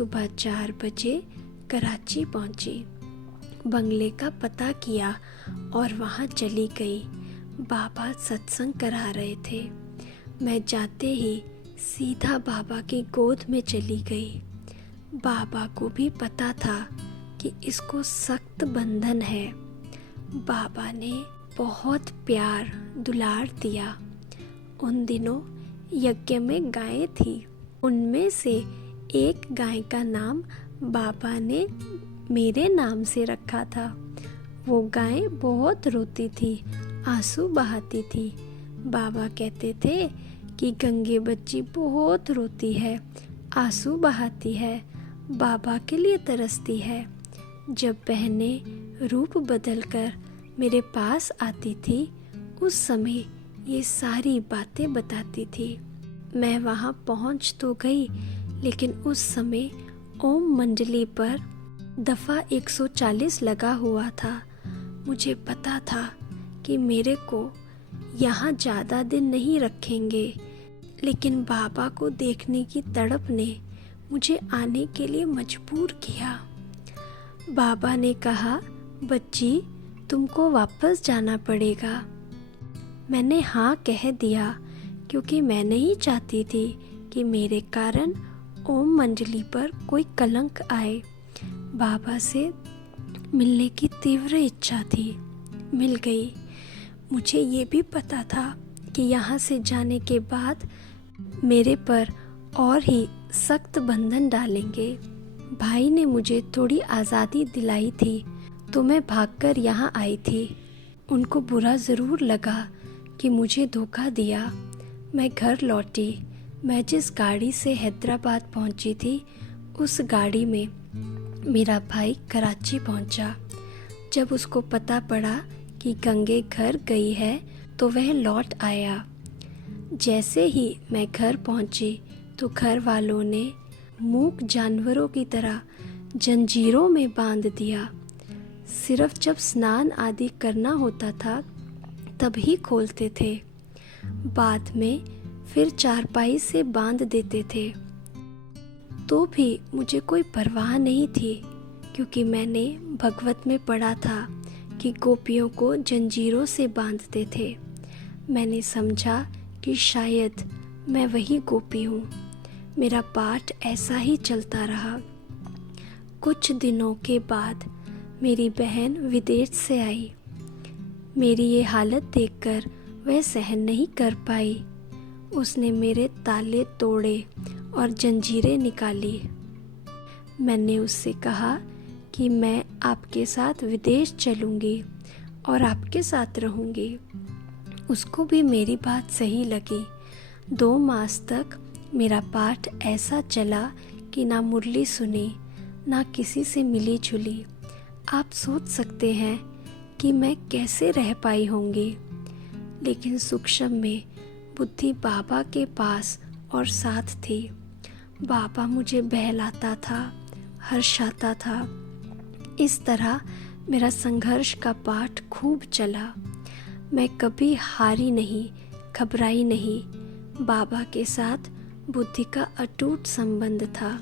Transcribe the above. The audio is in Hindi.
सुबह 4 बजे कराची पहुंची, बंगले का पता किया और वहां चली गई। बाबा सत्संग करा रहे थे। मैं जाते ही सीधा बाबा की गोद में चली गई। बाबा को भी पता था कि इसको सख्त बंधन है। बाबा ने बहुत प्यार दुलार दिया। उन दिनों यज्ञ में गायें थी। उनमें से एक गाय का नाम बाबा ने मेरे नाम से रखा था। वो गाय बहुत रोती थी, आंसू बहाती थी। बाबा कहते थे कि गंगे बच्ची बहुत रोती है, आंसू बहाती है, बाबा के लिए तरसती है। जब बहनें रूप बदलकर मेरे पास आती थी, उस समय ये सारी बातें बताती थी। मैं वहाँ पहुँच तो गई, लेकिन उस समय ओम मंडली पर दफ़ा 140 लगा हुआ था। मुझे पता था कि मेरे को यहाँ ज़्यादा दिन नहीं रखेंगे, लेकिन बाबा को देखने की तड़प ने मुझे आने के लिए मजबूर किया। बाबा ने कहा, बच्ची तुमको वापस जाना पड़ेगा। मैंने हाँ कह दिया, क्योंकि मैं नहीं चाहती थी कि मेरे कारण ओम मंडली पर कोई कलंक आए। बाबा से मिलने की तीव्र इच्छा थी। मिल गई। मुझे ये भी पता था कि यहाँ से जाने के बाद मेरे पर और ही सख्त बंधन डालेंगे। भाई ने मुझे थोड़ी आज़ादी दिलाई थी, तो मैं भागकर यहाँ आई थी। उनको बुरा ज़रूर लगा कि मुझे धोखा दिया। मैं घर लौटी। मैं जिस गाड़ी से हैदराबाद पहुंची थी, उस गाड़ी में मेरा भाई कराची पहुंचा। जब उसको पता पड़ा कि गंगे घर गई है, तो वह लौट आया। जैसे ही मैं घर पहुंची, तो घर वालों ने मूक जानवरों की तरह जंजीरों में बांध दिया। सिर्फ जब स्नान आदि करना होता था, तभी खोलते थे। बाद में फिर चारपाई से बांध देते थे। तो भी मुझे कोई परवाह नहीं थी, क्योंकि मैंने भगवत में पढ़ा था कि गोपियों को जंजीरों से बांधते थे। मैंने समझा कि शायद मैं वही गोपी हूँ। मेरा पाठ ऐसा ही चलता रहा। कुछ दिनों के बाद मेरी बहन विदेश से आई। मेरी ये हालत देखकर वह सहन नहीं कर पाई। उसने मेरे ताले तोड़े और जंजीरें निकाली। मैंने उससे कहा कि मैं आपके साथ विदेश चलूँगी और आपके साथ रहूँगी। उसको भी मेरी बात सही लगी। 2 मास तक मेरा पाठ ऐसा चला कि ना मुरली सुनी, ना किसी से मिली जुली। आप सोच सकते हैं कि मैं कैसे रह पाई होंगी। लेकिन सूक्ष्म में बुद्धि बाबा के पास और साथ थी। बाबा मुझे बहलाता था, हर्षाता था। इस तरह मेरा संघर्ष का पाठ खूब चला। मैं कभी हारी नहीं, घबराई नहीं। बाबा के साथ बुद्धि का अटूट संबंध था।